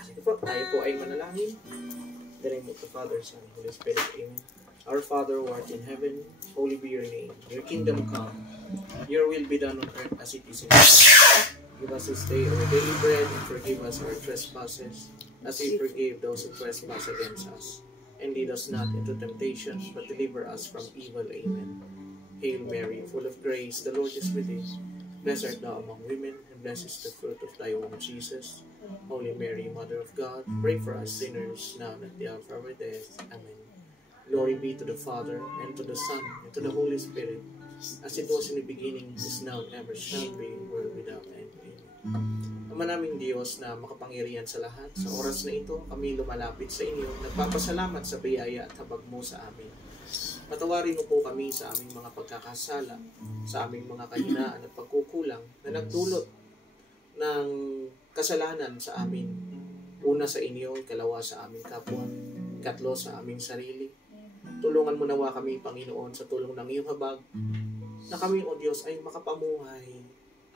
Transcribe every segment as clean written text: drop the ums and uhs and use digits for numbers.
Sige po, tayo po ay manalangin. In the name of the Father, Son, and Holy Spirit. Amen. Our Father who art in heaven, holy be your name. Your kingdom come. Your will be done on earth as it is in heaven. Give us this day our daily bread, and forgive us our trespasses, as we forgive those who trespass against us. And lead us not into temptation, but deliver us from evil. Amen. Hail Mary, full of grace, the Lord is with thee. Blessed art thou among women, and blessed is the fruit of thy womb, Jesus. Holy Mary, Mother of God, pray for us sinners, now and at the hour of our death. Amen. Glory be to the Father, and to the Son, and to the Holy Spirit, as it was in the beginning, is now, and ever shall be, world without end. Amen. Ama naming Diyos na makapangyarihan sa lahat, sa oras na ito, kami lumalapit sa inyo, nagpapasalamat sa biyaya at habag mo sa amin. Patawarin mo po kami sa aming mga pagkakasala, sa aming mga kahinaan at pagkukulang na nagdulot ng kasalanan sa amin. Una sa inyo, ikalawa sa aming kapwa, ikatlo sa aming sarili. Tulungan mo nawa kami, Panginoon, sa tulong ng iyong habag, na kami, O Diyos, ay makapamuhay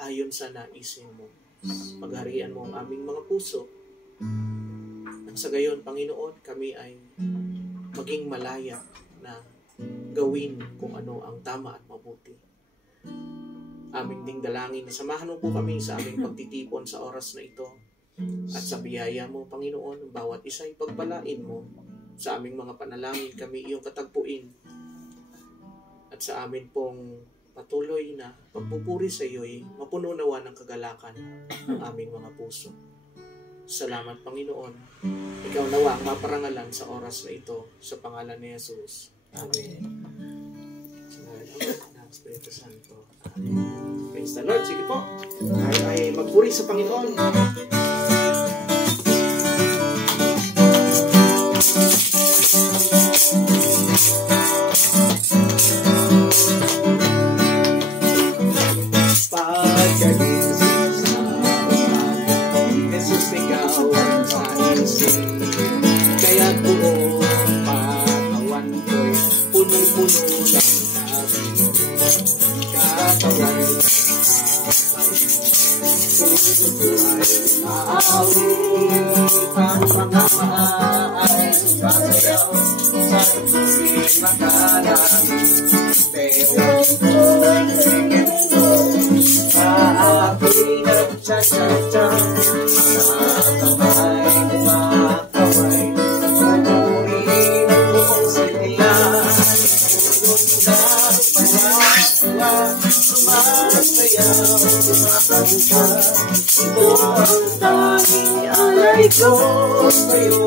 ayon sa naisin mo. Pagharian mo ang aming mga puso. Nang sa gayon, Panginoon, kami ay maging malaya na gawin kung ano ang tama at mabuti. Aming ding dalangin na samahan mo po kami sa aming pagtitipon sa oras na ito, at sa biyaya mo, Panginoon, ang bawat isa ay pagpalain mo. Sa aming mga panalangin kami iyong katagpuin, at sa amin pong patuloy na pagpupuri sa iyo ay mapuno nawa ng kagalakan ng aming mga puso. Salamat, Panginoon. Ikaw nawa ang maparangalan sa oras na ito, sa pangalan ni Jesus. Amen. Espiritu Santo. Amen. Praise the Lord. Sige po. Tayo ay magpuri sa Panginoon. Pagkagising sa umaga, Jesus, ikaw ang saisin. Kaya't buong katawan ko'y punong-puno ng katawan puso ko ay maawit, ang mga ay sumasayaw sa tubig makalangit. Pero ko'y sigento, ako'y nagtsatsa-tsa, mga kamay kumakaway, pumuri ng buong silang, sumasayaw, sumakanta. Ito ang tanging alay ko sa'yo,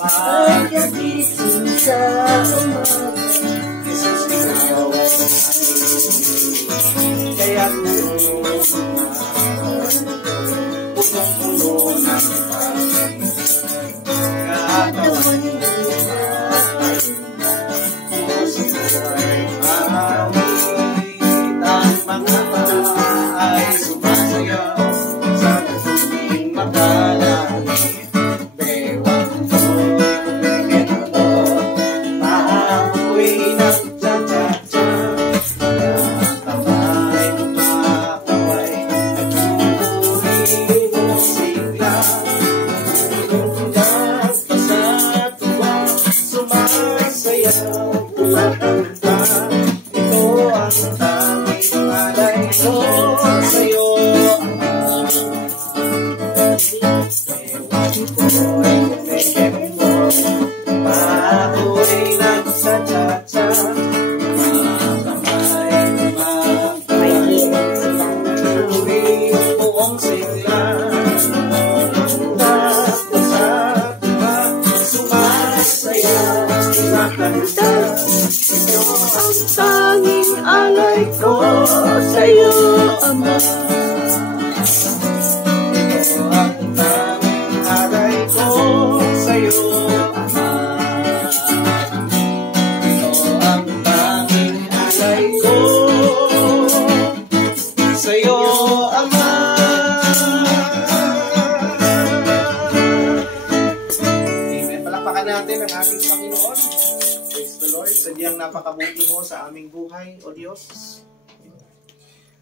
pagkagising sa umaga. Jesus, ikaw ang saisin. Kaya't punong-puno ng pagkagising. Katawan mo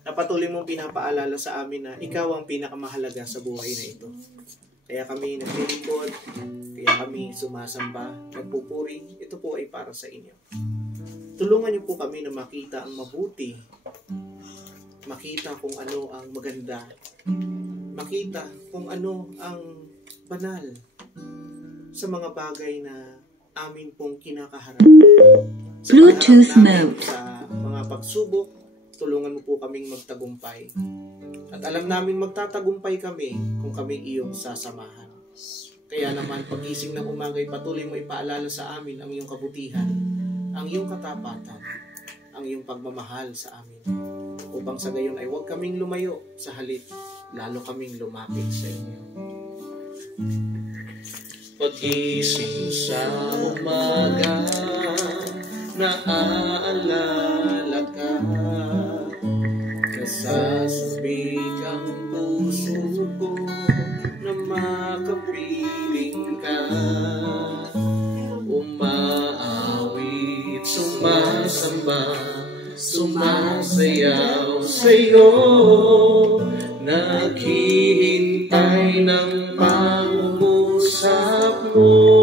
na patuloy mong pinapaalala sa amin na ikaw ang pinakamahalaga sa buhay na ito. Kaya kami naglilingkod, kaya kami sumasamba, nagpupuri, ito po ay para sa inyo. Tulungan niyo po kami na makita ang mabuti, makita kung ano ang maganda, makita kung ano ang banal sa mga bagay na amin pong kinakaharap. Bluetooth mode. Sa mga pagsubok, tulungan mo po kaming magtagumpay. At alam namin magtatagumpay kami kung kami iyong sasamahan. Kaya naman, pagising ng umaga, patuloy mo ipaalala sa amin ang iyong kabutihan, ang iyong katapatan, ang iyong pagmamahal sa amin. Upang sa gayon ay huwag kaming lumayo sa halip, lalo kaming lumapit sa inyo. Pagising sa umaga, naaalala ka, nasasabik ang puso ko na makapiling ka. Umaawit, sumasamba, sumasayaw sa'yo, naghihintay ng pangungusap mo.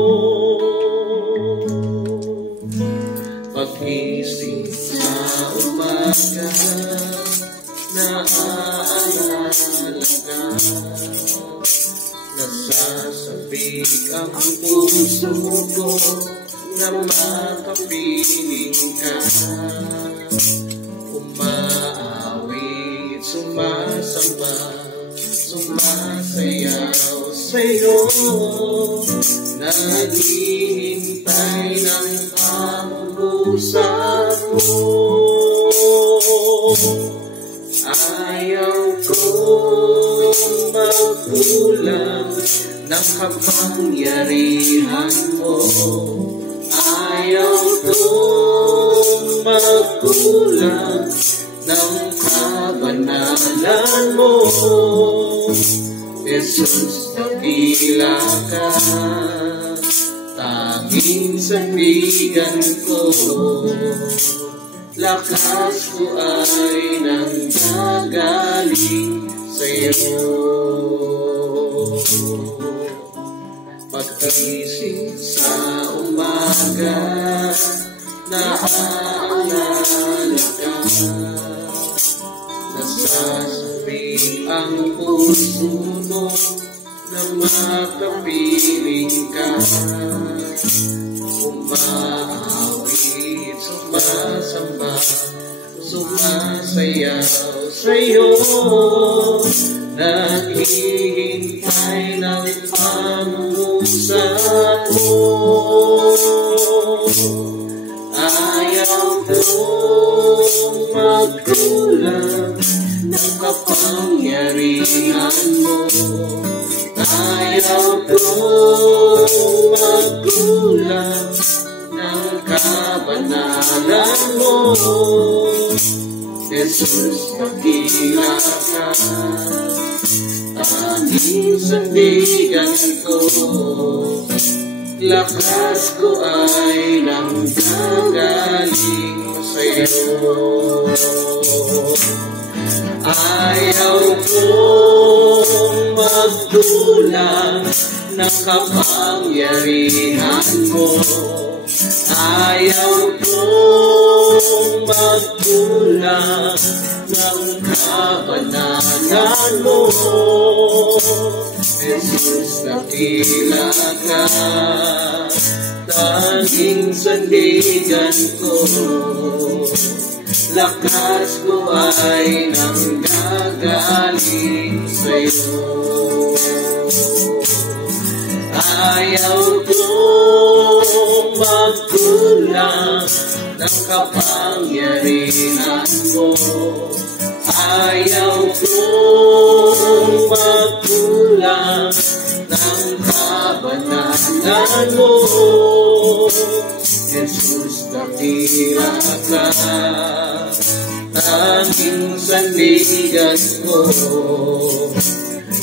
Pagising sa umaga, naaalala ka, nasasabik ang puso ko na makapiling ka. Umaawit, sumasamba, sumasayaw sa'yo, naghihintay ng pangungusap mo. Ayaw kong magkulang ng kapangyarihan mo. Ayaw kong magkulang ng kabanalan mo. Jesus, dakila ka, tanging sandigan ko. Lakas ko ay nanggagaling sa'yo. Pagising sa umaga, naaalala ka, nasasabik ang puso mo na makapiling ka. Umaawit, sumasamba, sumasayaw sa'yo, naghihintay ng pangungusap mo. Ayaw kong magkulang ng kapangyarihan mo. Ayaw kong magkulang ng kabanalan mo. Jesus, dakila ka, tanging sandigan ko. Lakas ko ay nanggagaling sa'yo. Ayaw kong magkulang ng kapangyarihan mo. Ayaw kong magkulang ng kabanalan mo. Jesus, dakila ka, tanging sandigan ko. Lakas ko ay nanggagaling sa'yo. Ayaw kong magkulang ng kapangyarihan mo. Ayaw kong magkulang ng kabanalan mo. Jesus, dakila ka, tanging sandigan ko.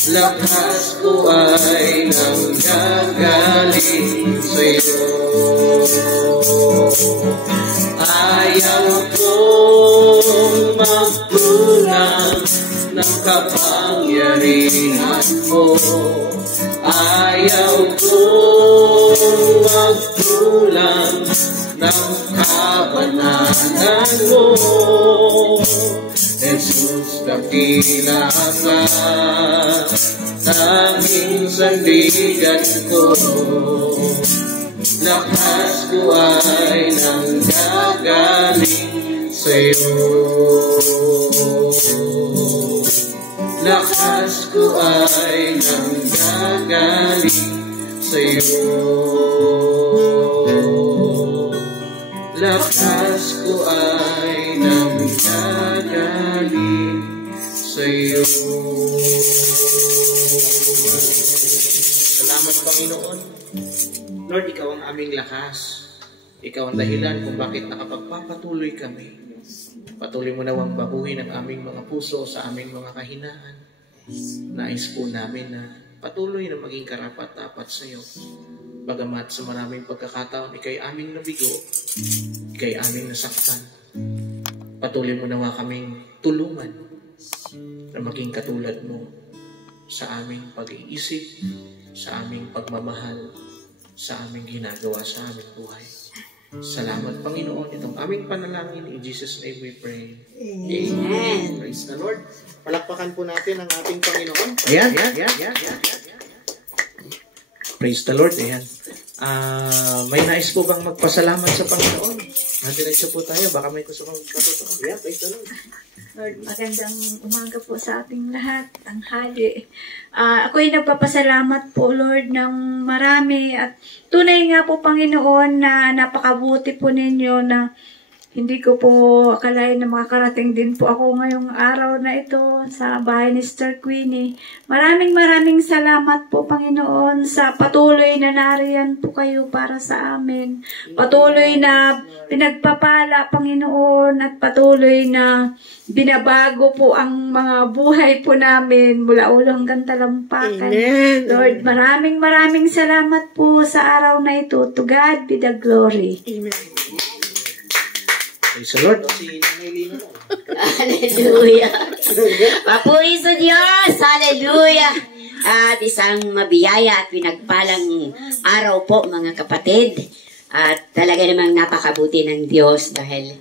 Lakas ko ay nanggagaling sa'yo. Ayaw kong magkulang ng kapangyarihan mo. Ayaw kong magkulang ng kabanalan mo. Jesus, dakila ka, tanging sandigan ko. Lakas ko ay nanggagaling sa'yo. Lakas ko ay nanggagaling sa'yo. Lakas ko ay nanggagaling sa'yo. Salamat, Panginoon. Lord, Ikaw ang aming lakas. Ikaw ang dahilan kung bakit nakapagpapatuloy kami. Patuloy mo nawang baguhin ang aming mga puso sa aming mga kahinaan. Nais po namin na patuloy na maging karapat-dapat sa iyo. Bagamat sa maraming pagkakataon, Ika'y aming nabigo, Ika'y aming nasaktan. Patuloy mo nawa kaming tulungan na maging katulad mo sa aming pag-iisip, sa aming pagmamahal, sa aming ginagawa sa aming buhay. Salamat, Panginoon. Itong aming panalangin, in Jesus' name we pray. Amen. Praise the Lord. Palakpakan po natin ang ating Panginoon. Ayan. Praise the Lord. Ayan. May nais po bang magpasalamat sa Panginoon? Diretso po tayo. Baka may gusto kong magpatutuan. Ayan, praise the Lord. Lord, magandang umaga po sa ating lahat, tanghali. Ako'y nagpapasalamat po, Lord, ng marami. At tunay nga po, Panginoon, na napakabuti po ninyo na hindi ko po akalain na makakarating din po ako ngayong araw na ito sa bahay ni Sister Queenie. Maraming salamat po, Panginoon, sa patuloy na nariyan po kayo para sa amin. Patuloy na pinagpapala, Panginoon, at patuloy na binabago po ang mga buhay po namin mula ulo hanggang talampakan. Amen. Lord, maraming salamat po sa araw na ito. To God be the glory. Amen. Praise the Lord. Si Nanay Lina. Hallelujah. Papuri sa Diyos. Hallelujah. At isang mabiyaya at pinagpalang araw po, mga kapatid. At talaga namang napakabuti ng Diyos dahil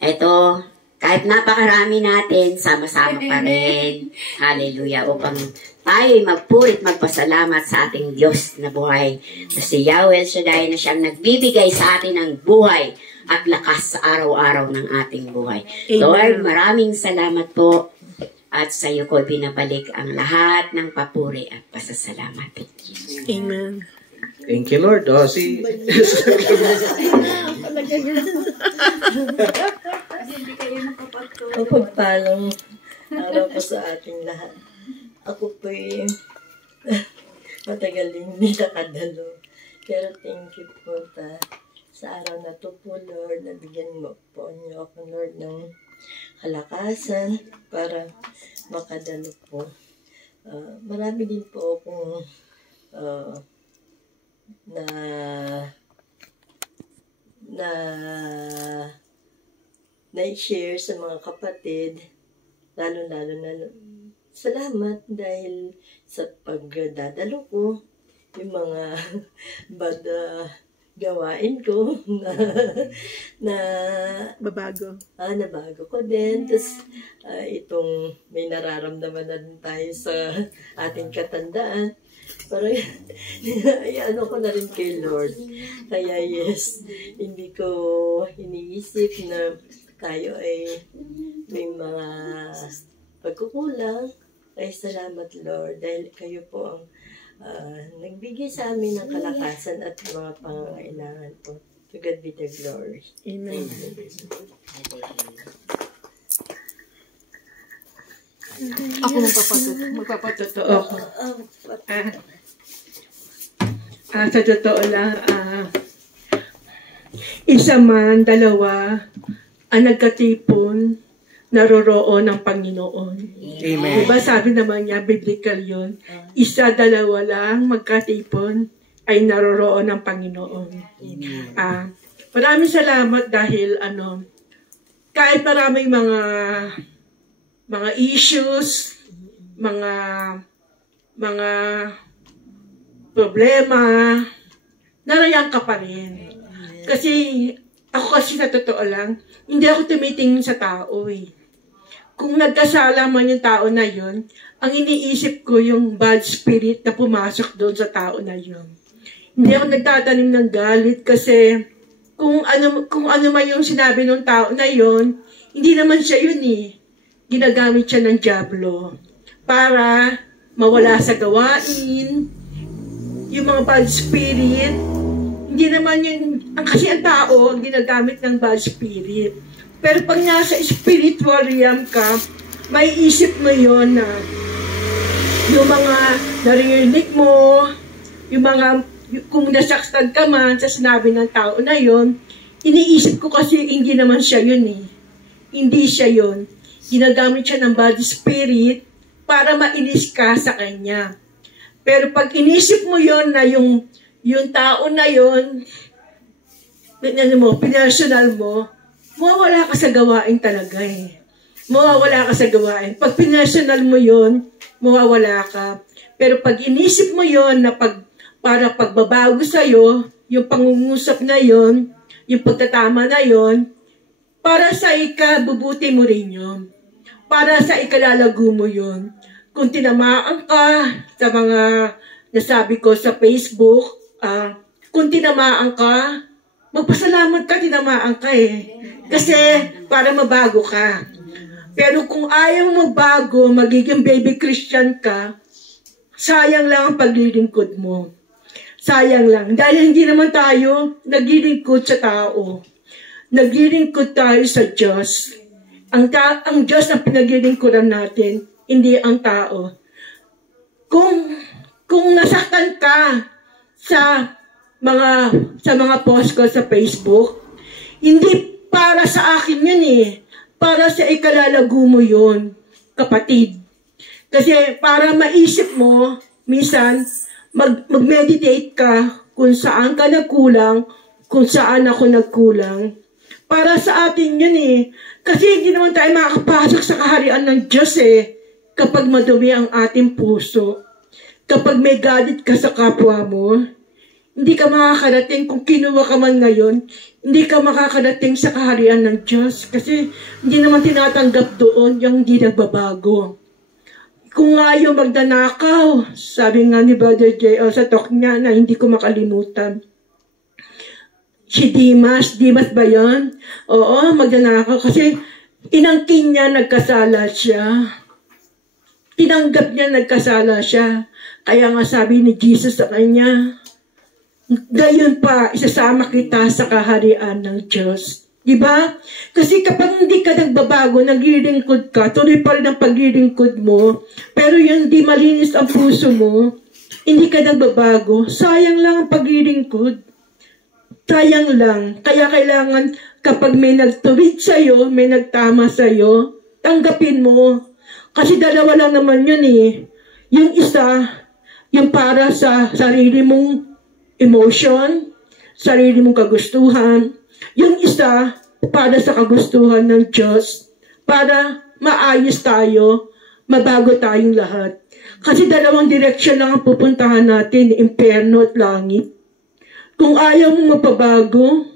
ito, kahit napakarami natin, sama-sama pa rin. Hallelujah. Upang tayo'y magpurit, magpasalamat sa ating Diyos na buhay. Na si Yahweh Shaddai na siyang nagbibigay sa atin ng buhay at lakas sa araw-araw ng ating buhay. Amen. Lord, maraming salamat po. At sa iyo ko binabalik ang lahat ng papuri at pasasalamat. Amen. Thank you, Lord. Si... Mapagpalang araw po sa ating lahat. Ako po'y matagal din hindi nakadalo. Pero thank you po sa araw na to po, Lord. Nabigyan mo po niyo ako, Lord, ng kalakasan para makadalo po. Marami din po akong na-share sa mga kapatid, lalo-lalo na salamat dahil sa pagdadalo ko, yung mga bad gawain ko Babago. Nabago ko din. Tapos itong may nararamdaman na din tayo sa ating katandaan. Parang ano ko na rin kay Lord. Kaya yes, hindi ko iniisip na tayo ay may mga pagkukulang. Ay salamat, Lord, dahil kayo po ang nagbigay sa amin ng kalakasan at mga pangangailangan po. To God be the glory. Amen. Ako magpapatotoo ako. Sa totoo lang, isa man, dalawa, ang nagkatipon, naroroon ng Panginoon. Amen. Diba sabi naman niya, biblical yun, isa, dalawa lang, magkatipon, ay naroroon ng Panginoon. Maraming salamat dahil, kahit maraming mga mga issues, mga problema, narayan ka pa rin. Kasi, ako kasi sa totoo lang, hindi ako tumitingin sa tao eh. Kung nagkasala man yung tao na yun, ang iniisip ko yung bad spirit na pumasok doon sa tao na yun. Hindi ako nagtatanim ng galit kasi kung ano man yung sinabi ng tao na yun, hindi naman siya yun eh. Ginagamit siya ng dyablo para mawala sa gawain, yung mga bad spirit. Hindi naman yun, kasi ang tao, ginagamit ng bad spirit. Pero pag nasa spiritual realm ka, may isip mo yun na yung mga naririnig mo, yung mga, kung nasaktan ka man sa sinabi ng tao na yun, iniisip ko kasi hindi naman siya yun eh. Hindi siya yun. Ginagamit siya ng bad spirit para mainis ka sa kanya. Pero pag inisip mo yun na yung tao na yun, personal mo, mawawala ka sa gawain talaga eh. Mawawala ka sa gawain. Pag personal mo yun, mawawala ka. Pero pag inisip mo yun na para pagbabago sa'yo, yung pangungusap na yun, yung pagtatama na yun, para sa ikabubuti mo rin yun. Para sa ikalalago mo yun. Kung tinamaan ka sa mga nasabi ko sa Facebook, kung tinamaan ka, magpasalamat ka, tinamaan ka eh. Kasi para mabago ka. Pero kung ayaw magbago, magiging baby Christian ka, sayang lang ang paglilingkod mo. Sayang lang. Dahil hindi naman tayo naglilingkod sa tao. Naglilingkod tayo sa Diyos. Ang Diyos ang pinaglilingkodan natin, hindi ang tao. Kung nasaktan ka sa mga post ko sa Facebook, hindi para sa akin yun eh. Para sa ikalalago mo yun, kapatid. Kasi para maisip mo, minsan, mag-meditate ka kung saan ka nagkulang, kung saan ako nagkulang. Para sa atin yun eh. Kasi hindi naman tayo makakapasok sa kaharian ng Diyos eh. Kapag madumi ang ating puso. Kapag may galit ka sa kapwa mo, hindi ka makakarating kung kinuha ka man ngayon, hindi ka makakarating sa kaharian ng Diyos. Kasi hindi naman tinatanggap doon yung hindi nagbabago. Kung nga yung magdanakaw, sabi nga ni Brother J. Sa talk niya na hindi ko makalimutan. Si Dimas ba yun? Oo, magdanakaw. Kasi inangkin niya, nagkasala siya. Tinanggap niya, nagkasala siya. Kaya nga sabi ni Jesus sa kanya, gayon pa, isasama kita sa kaharian ng Diyos. Diba? Kasi kapag hindi ka nagbabago, naglilingkod ka, tuloy pa rin ang paglilingkod mo, pero yun di malinis ang puso mo, hindi ka nagbabago, sayang lang ang paglilingkod. Sayang lang. Kaya kailangan kapag may nagtuwid sa'yo, may nagtama sa'yo, tanggapin mo. Kasi dalawa lang naman yun eh. Yung isa, yung para sa sarili mong emotion, sarili mong kagustuhan. Yung isa, para sa kagustuhan ng Diyos, para maayos tayo, mabago tayong lahat. Kasi dalawang direksyon lang ang pupuntahan natin, impyerno at langit. Kung ayaw mong mapabago,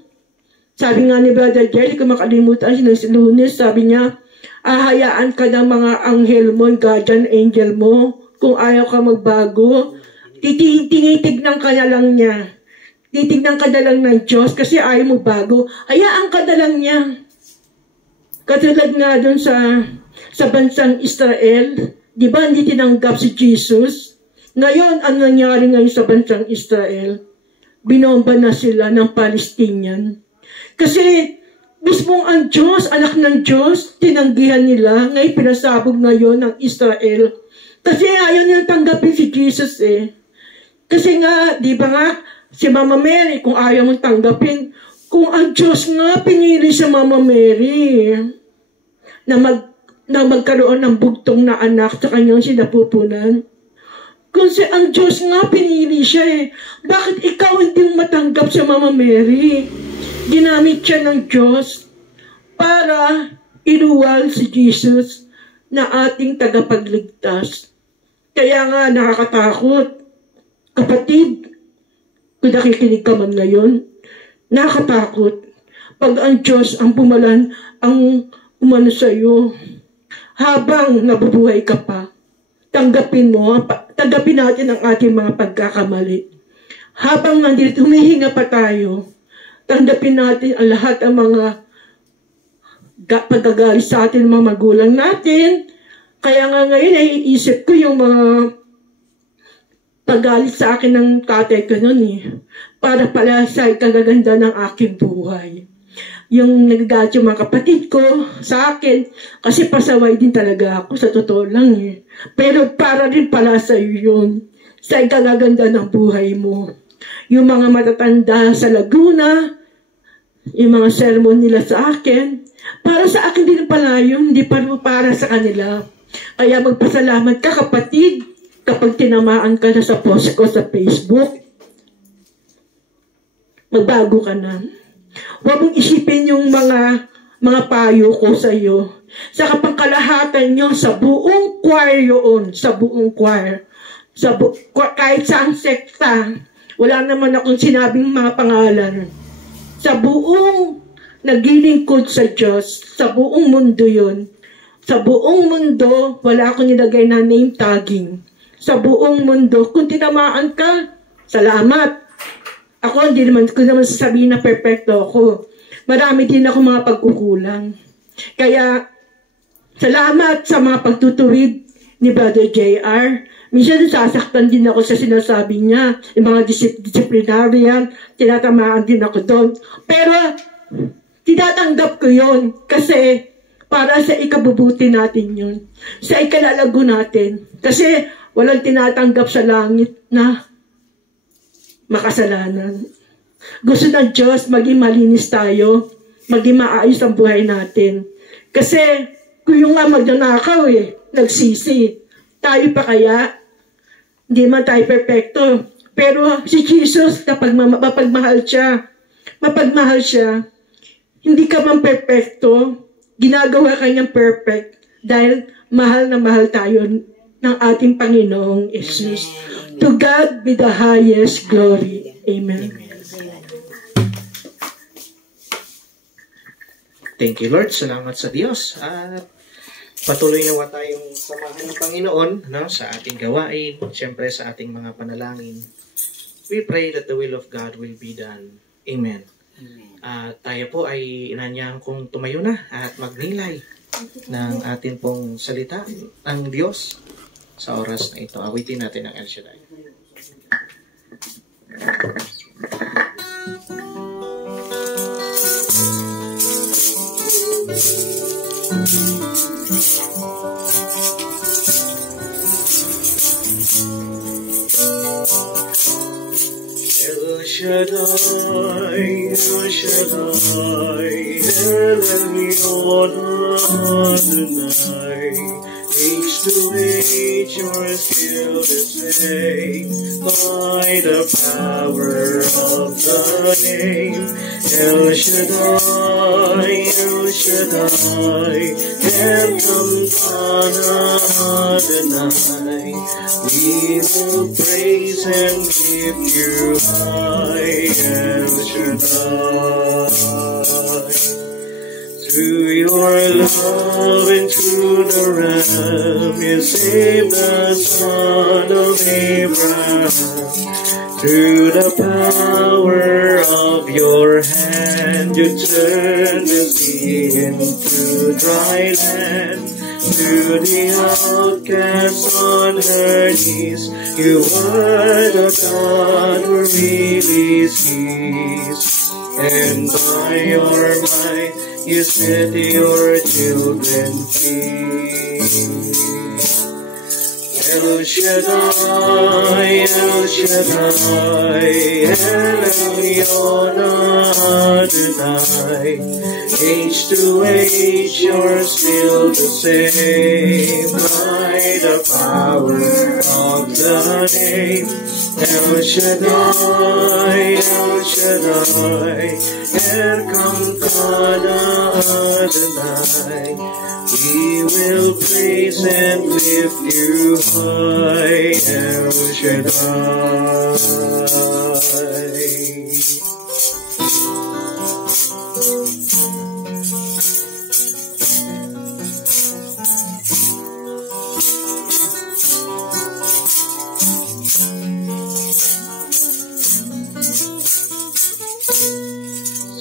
sabi nga ni Brother Jerry, kung makalimutan siya ng Lunes, sabi niya, ahayaan ka ng mga anghel mo, guardian angel mo, kung ayaw ka magbago, tinitignan ka na lang niya. Titignan ka na lang ng Diyos kasi ayaw mo bago. Hayaan ka na lang niya. Katulad nga dun sa bansang Israel, di ba hindi tinanggap si Jesus? Ngayon, ano nangyari ngayon sa bansang Israel? Binomba na sila ng Palestinian. Kasi mismong ang Diyos, anak ng Diyos, tinanggihan nila. Ngayon, pinasabog ngayon ng Israel. Kasi ayaw nilang tanggapin si Jesus eh. Kasi nga, di ba nga, si Mama Mary, kung ayaw mong tanggapin, kung ang Diyos nga pinili si Mama Mary na magkaroon ng bugtong na anak sa kanyang sinapupunan. Kung ang Diyos nga pinili siya eh, bakit ikaw hindi matanggap si Mama Mary? Ginamit siya ng Diyos para iluwal si Jesus na ating tagapagligtas. Kaya nga nakakatakot. Kapatid, kung nakikinig ka man ngayon, nakakatakot pag ang Diyos ang pumalan ang umano sa iyo. Habang nabubuhay ka pa, tanggapin natin ang ating mga pagkakamali. Habang nandito, humihinga pa tayo, tanggapin natin ang lahat ng mga pagkagalit sa atin ng mga magulang natin. Kaya nga ngayon, naiisip ko yung mga paggalit sa akin ng tatay ko noon para pala sa kagaganda ng aking buhay. Yung nagagalit yung mga kapatid ko sa akin, kasi pasaway din talaga ako, sa totoo lang Pero para rin pala sa iyo yun, sa kagaganda ng buhay mo. Yung mga matatanda sa Laguna, yung mga sermon nila sa akin, para sa akin din pala yun, hindi para sa kanila. Kaya magpasalamat ka, kapatid, kapag tinamaan ka na sa post ko sa Facebook. Magbago ka na. Huwag mong isipin yung mga payo ko sa iyo. Sa kapangkalahatan nyo, sa buong choir yun, sa buong choir. Kahit saan sekta, wala naman akong sinabing mga pangalan. Sa buong naglilingkod sa Diyos, sa buong mundo yun. Sa buong mundo, wala akong nilagay na name tagging. Sa buong mundo, kung tinamaan ka, salamat. Ako, hindi naman sasabihin na perfecto ako. Marami din ako mga pagkukulang. Kaya, salamat sa mga pagtutuwid ni Brother JR. Minsan sasaktan din ako sa sinasabi niya. Yung mga disciplinarian, tinatamaan din ako doon. Pero, tinatanggap ko yun. Kasi, para sa ikabubuti natin yun. Sa ikalalago natin. Kasi, walang tinatanggap sa langit na makasalanan. Gusto ng Diyos maging malinis tayo, maging maayos ang buhay natin. Kasi kung yung nga magnanakaw nagsisi, tayo pa kaya? Hindi man tayo perfecto. Pero si Jesus, kapag mapagmahal siya, hindi ka man perfecto, ginagawa kanyang perfect dahil mahal na mahal tayo ng ating Panginoong Jesus. To God be the highest glory. Amen. Thank you, Lord. Salamat sa Diyos. At patuloy nawa tayong samahan ng Panginoon sa ating gawain, siyempre sa ating mga panalangin. We pray that the will of God will be done. Amen. Tayo po ay inanyahan kong tumayo na at magnilay ng ating pong salita ng Diyos. Sa oras na ito, awitin natin ang El Shaddai. El Shaddai, El Shaddai, El Elyon Adonai. Age to age, you're still the same, by the power of the name. El Shaddai, El Shaddai, Adonai. We will praise and give you high, El Shaddai. Through your love and through the Ram, you saved the son of Abraham. Through the power of your hand, you turned the sea into dry land. To the outcast on her knees, you were the God who really sees. And by your might, you set your children free. El Shaddai, El Shaddai, El Elyon Adonai. Age to age, you're still the same. by the power of the name El Shaddai, El Shaddai, Elkamkana Adonai. We will praise and lift you high, El Shaddai.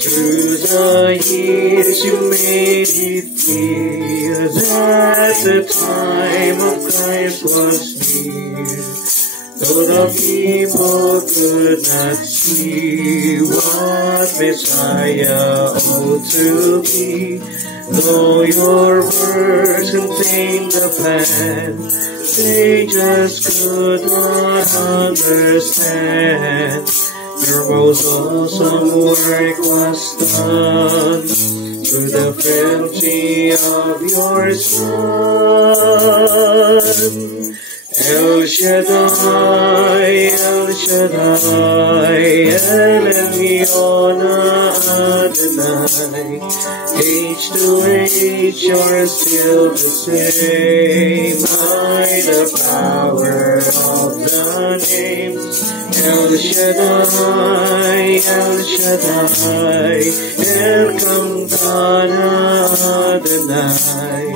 Through the years you made it clear that the time of Christ was near. Though the people could not see what Messiah ought to be, though your words contained the plan, they just could not understand. Your most awesome work was done through the frailty of your Son. El Shaddai, El Shaddai, El Elyon Adonai. Age to age you're still the same, by the power of the name El Shaddai, El Shaddai, Elkamkana Adonai.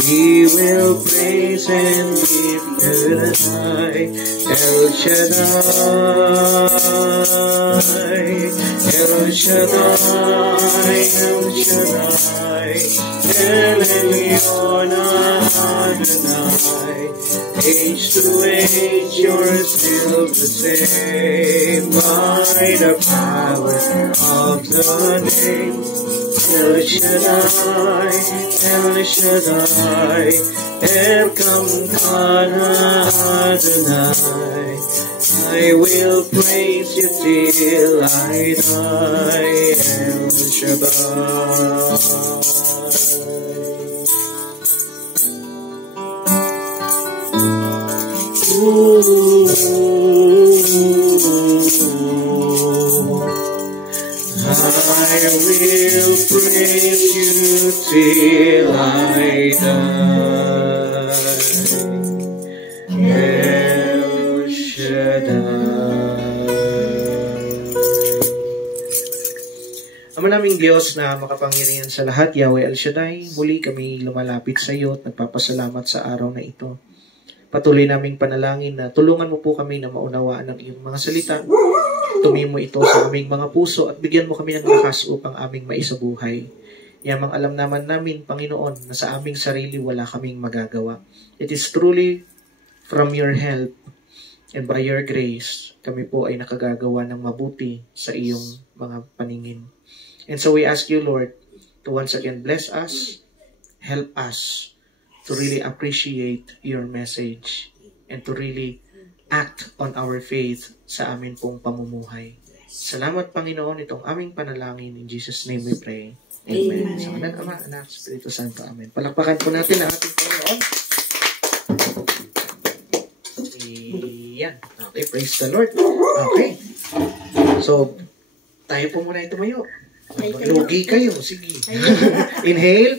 We will praise and give you the high, El Shaddai, El Shaddai, El Shaddai, El Elyon Adonai. Age to age you're still the same, by the power of the name El Shaddai, El Shaddai, Elkamkana Adonai. I will praise you till I die, El Shaddai. I will praise you till I die, El Shaddai. Ama naming Diyos na makapangyarihan sa lahat, Yahweh El Shaddai, muli kami lumalapit sa iyo at nagpapasalamat sa araw na ito. Patuloy naming panalangin na tulungan mo po kami na maunawaan ang iyong mga salita. Tumimo ito sa aming mga puso at bigyan mo kami ng lakas upang aming maisabuhay. Yamang alam naman namin, Panginoon, na sa aming sarili wala kaming magagawa. It is truly from your help and by your grace, kami po ay nakagagawa ng mabuti sa iyong mga paningin. And so we ask you, Lord, to once again bless us, help us to really appreciate your message and to really act on our faith sa amin pong pamumuhay. Salamat, Panginoon, itong aming panalangin. In Jesus' name we pray. Amen. Sa kanan, Ama, Anak, Espiritu Santo. Amen. Palakpakan po natin ang ating Panginoon. Ayan. Okay, praise the Lord. Okay. So, tayo po muna tumayo. Lugi kayo. Sige. Inhale.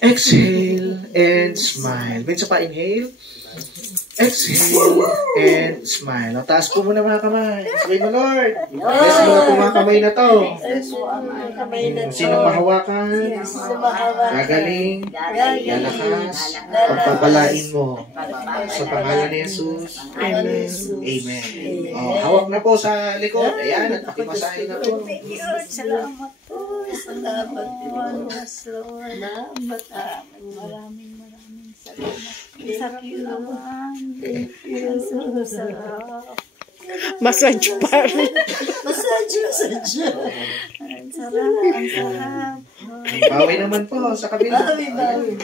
Exhale and smile. Minsan pa, inhale. Exhale and smile. O, taas po muna mga kamay. Sabi mo, Lord. Bless mo na po mga kamay na to. Sinong mahawakan? Gagaling. Lalakas. Pagpapalain mo. Sa pangalan ni Jesus. Amen. Amen. O, hawak na po sa likod. Ayan, at pakimasahin na po. Salamat po. Salamat po. Salamat. Maraming salamat. Sarap naman. Thank you. Sarap. Massage pa rin. Massage. Ang sarap. Ang sarap. Bawi naman po sa kabila. Bawi.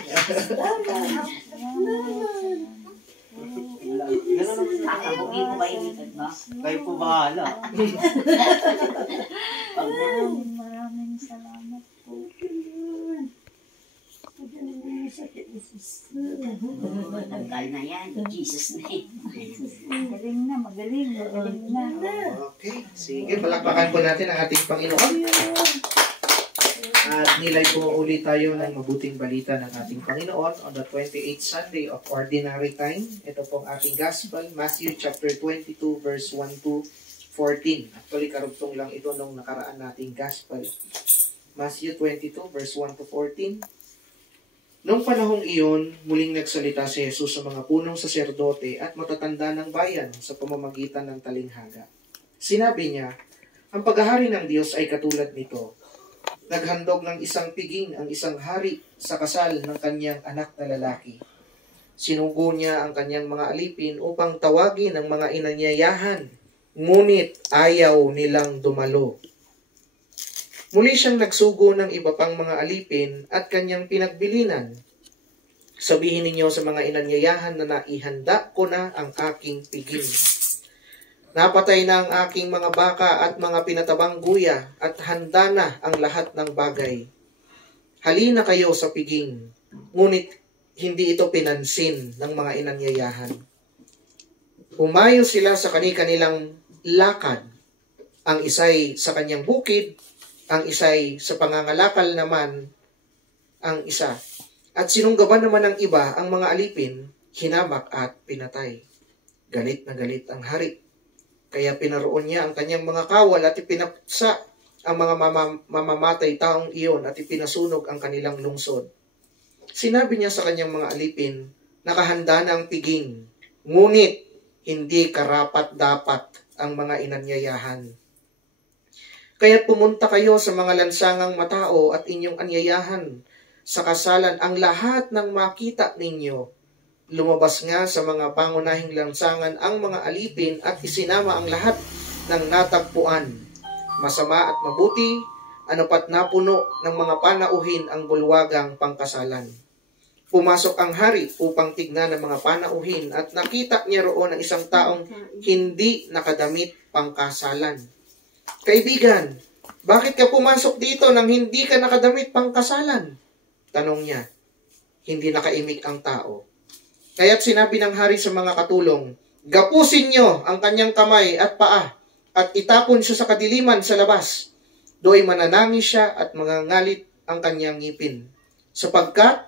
Kakabukin mo ba yung itad mo? Kayo po bahala. Maraming salamat po. Tanggal na yan. In Jesus name. Magaling na, magaling na. Okay, sige, palakpakan po natin ang ating Panginoon. At nilay po ulit tayo ng mabuting balita ng ating Panginoon on the 28th Sunday of Ordinary Time. Ito pong ating Gospel, Matthew chapter 22 verse 1 to 14. Actually, karugtong lang ito nung nakaraan nating Gospel. Matthew 22 verse 1 to 14. Noong panahong iyon, muling nagsalita si Jesus sa mga punong saserdote at matatanda ng bayan sa pamamagitan ng talinghaga. Sinabi niya, ang paghahari ng Diyos ay katulad nito. Naghandog ng isang piging ang isang hari sa kasal ng kanyang anak na lalaki. Sinugo niya ang kanyang mga alipin upang tawagin ang mga inanyayahan, ngunit ayaw nilang dumalo. Muli siyang nagsugo ng iba pang mga alipin at kanyang pinagbilinan. Sabihin ninyo sa mga inanyayahan na naihanda ko na ang aking piging. Napatay na ang aking mga baka at mga pinatabang guya at handa na ang lahat ng bagay. Halina kayo sa piging, ngunit hindi ito pinansin ng mga inanyayahan. Humayo sila sa kanilang lakad, ang isa'y sa kanyang bukid, ang isa'y sa pangangalakal naman ang isa. At sinunggaban naman ng iba ang mga alipin, hinamak at pinatay. Galit na galit ang hari. Kaya pinaroon niya ang kanyang mga kawal at ipinapsa ang mga mamamatay taong iyon at ipinasunog ang kanilang lungsod. Sinabi niya sa kanyang mga alipin, nakahanda na ang piging, ngunit hindi karapat-dapat ang mga inanyayahan. Kaya pumunta kayo sa mga lansangang matao at inyong anyayahan sa kasalan ang lahat ng makita ninyo. Lumabas nga sa mga pangunahing lansangan ang mga alipin at isinama ang lahat ng natagpuan. Masama at mabuti, ano pat napuno ng mga panauhin ang bulwagang pangkasalan. Pumasok ang hari upang tignan ng mga panauhin at nakita niya roon ang isang taong hindi nakadamit pangkasalan. Kaibigan, bakit ka pumasok dito nang hindi ka nakadamit pangkasalan? Tanong niya. Hindi nakaimik ang tao. Kaya't sinabi ng hari sa mga katulong, gapusin niyo ang kanyang kamay at paa at itapon siya sa kadiliman sa labas. Do'y mananangis siya at mangangalit ang kanyang ngipin. Sapagkat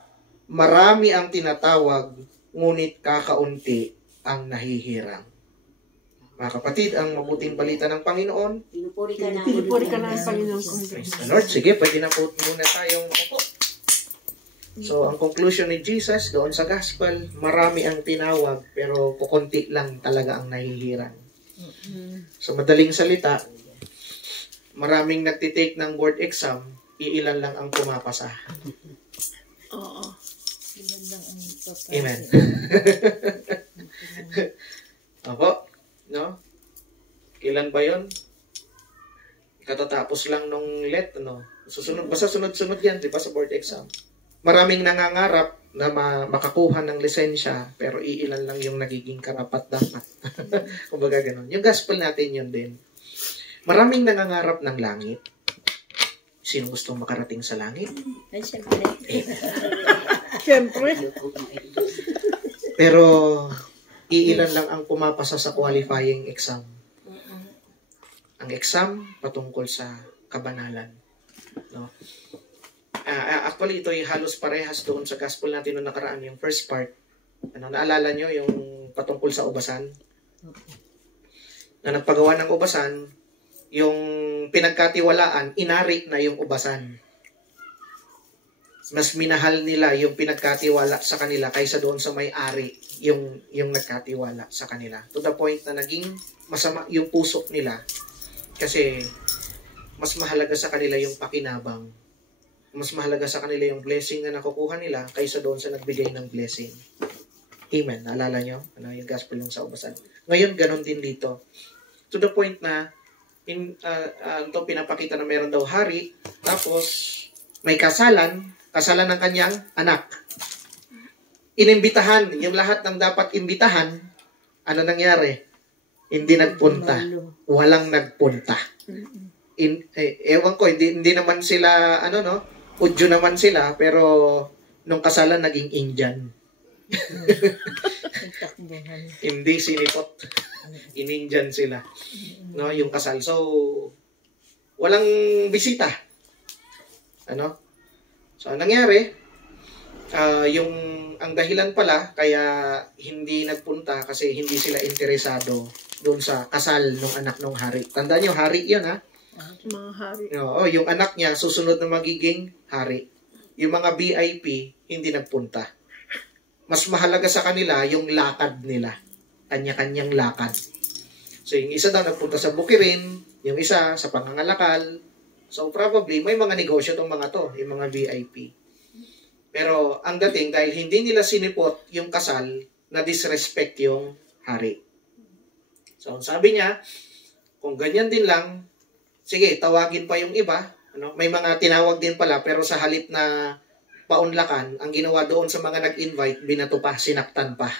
marami ang tinatawag, ngunit kakaunti ang nahihirang. Mga kapatid, ang mabuting balita ng Panginoon. Pinupuri ka na. Pinupuri ka na ang Panginoon kong Praise the Lord. Sige, pwede na po muna tayong upo. So, ang conclusion ni Jesus doon sa gospel, marami ang tinawag, pero kukunti lang talaga ang nahihirang. So, madaling salita, maraming nagtitake ng board exam, iilan lang ang pumapasa. Oo. Amen. Opo, no? Ilan ba yun? Katatapos lang nung let, no? Susunod, basta sunod-sunod yan, di ba, sa board exam? Maraming nangangarap na makakuha ng lisensya, pero iilan lang yung nagiging karapat-dapat. Kumbaga ganun. Yung gospel natin yun din. Maraming nangangarap ng langit. Sino gustong makarating sa langit? Ay, siyempre. Siyempre. Pero iilan lang ang pumapasa sa qualifying exam. Ang exam patungkol sa kabanalan. No? Actually, ito ay halos parehas doon sa gospel natin noong nakaraan, yung first part. Naalala nyo yung patungkol sa ubasan? Na nagpagawa ng ubasan, yung pinagkatiwalaan, inari na yung ubasan. Mas minahal nila yung pinagkatiwala sa kanila kaysa doon sa may-ari yung nagkatiwala sa kanila. To the point na naging masama yung puso nila kasi mas mahalaga sa kanila yung pakinabang. Mas mahalaga sa kanila yung blessing na nakukuha nila kaysa doon sa nagbigay ng blessing. Amen. Naalala nyo? Yung gospel yung sa ubasan. Ngayon, ganon din dito. To the point na ito pinapakita na meron daw hari, tapos may kasalan ng kanyang anak. Inimbitahan, yung lahat ng dapat imbitahan, ano nangyari? Hindi nagpunta. Walang nagpunta. Ewan ko, hindi naman sila, udyo naman sila, pero nung kasalan naging Indian. Nagtakbuhan. Hindi sinipot. Inindyan sila. No, yung kasal. So, walang bisita. Ano? So, ang nangyari, ang dahilan pala kaya hindi nagpunta kasi hindi sila interesado doon sa kasal ng anak ng hari. Tandaan nyo, hari yun ha? Mga hari. Oo, yung anak niya susunod na magiging hari. Yung mga VIP hindi nagpunta. Mas mahalaga sa kanila yung lakad nila. Kanya-kanyang lakad. So yung isa daw nagpunta sa bukirin, yung isa sa pangangalakal. So probably may mga negosyo tong mga to, yung mga VIP. Pero ang dating, dahil hindi nila sinipot yung kasal, na disrespect yung hari. So sabi niya, kung ganyan din lang, sige, tawagin pa yung iba. Ano? May mga tinawag din pala, pero sa halip na paunlakan, ang ginawa doon sa mga nag-invite, binato pa, sinaktan pa.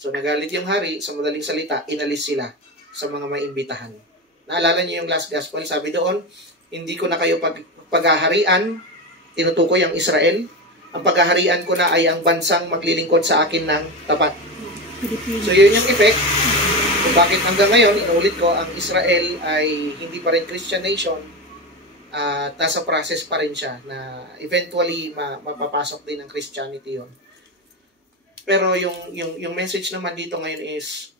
So nagalit yung hari, sa madaling salita, inalis sila sa mga maimbitahan. Naalala niyo yung last gospel, sabi doon, hindi ko na kayo paghaharian, tinutukoy ang Israel. Ang paghaharian ko na ay ang bansang maglilingkod sa akin ng tapat. So yun yung effect. Kung bakit hanggang ngayon, inulit ko, ang Israel ay hindi pa rin Christian nation at nasa process pa rin siya na eventually mapapasok din ng Christianity yon. Pero yung message naman dito ngayon is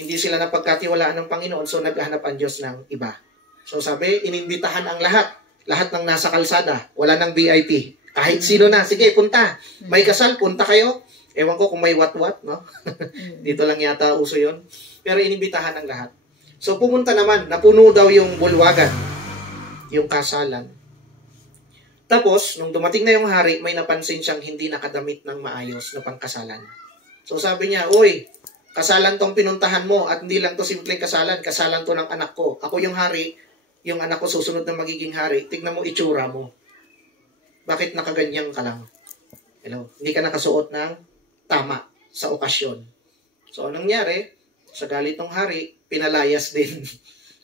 hindi sila napagkatiwalaan ng Panginoon, so naghahanap ang Diyos ng iba. So sabi, inimbitahan ang lahat ng nasa kalsada, wala ng VIP. Kahit sino na, sige, punta. May kasal, punta kayo. Ewan ko kung may what-what, no? Dito lang yata uso yun. Pero inimbitahan ang lahat. So pumunta naman, napuno daw yung bulwagan, yung kasalan. Tapos, nung dumating na yung hari, may napansin siyang hindi nakadamit ng maayos na pangkasalan. So sabi niya, uy, kasalan tong pinuntahan mo at hindi lang to simpleng kasalan to ng anak ko. Ako yung hari, yung anak ko susunod na magiging hari, tignan mo itsura mo. Bakit nakaganyan ka lang? Hello? Hindi ka nakasuot ng tama sa okasyon. So, anong nangyari? Sa galit ng hari, pinalayas din.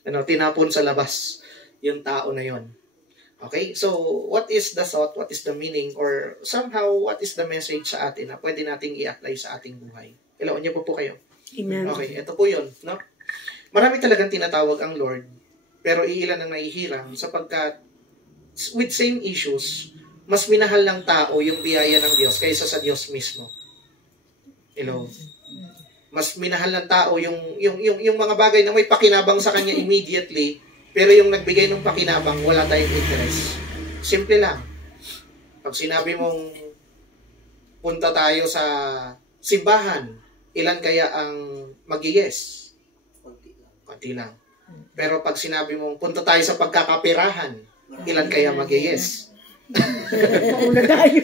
Tinapon sa labas yung tao na yon. Okay? So, what is the thought? What is the meaning? Or somehow, what is the message sa atin na pwede nating i-apply sa ating buhay? Hello? Niyo po kayo? Amen. Okay, ito po yun. No? Marami talagang tinatawag ang Lord, pero iilan ang nahihirang sapagkat with same issues, mas minahal ng tao yung biyaya ng Diyos kaysa sa Diyos mismo. Hello? Mas minahal ng tao yung mga bagay na may pakinabang sa kanya immediately, pero yung nagbigay ng pakinabang, wala tayong interest. Simple lang. Pag sinabi mong punta tayo sa simbahan, ilan kaya ang mag-yes? Konti lang. Pero pag sinabi mong punta tayo sa pagkakapirahan, ilan kaya mag-yes? Una tayo.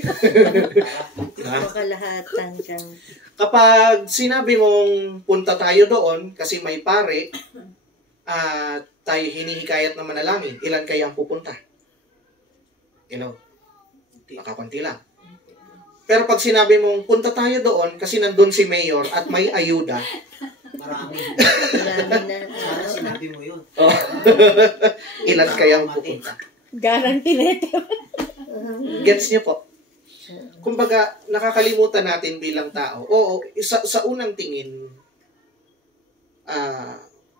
Makalahatan kang. Kapag sinabi mong punta tayo doon kasi may pare at tayo hinihikayat na manalangin, ilan kaya ang pupunta? Makakunti lang. Pero pag sinabi mong punta tayo doon kasi nandun si Mayor at may ayuda, marami. Marami na. Sana sinabi mo yun. ilan kaya ang pupunta? Guarantee. Gets niyo po? Kumbaga, nakakalimutan natin bilang tao. Oo, sa unang tingin,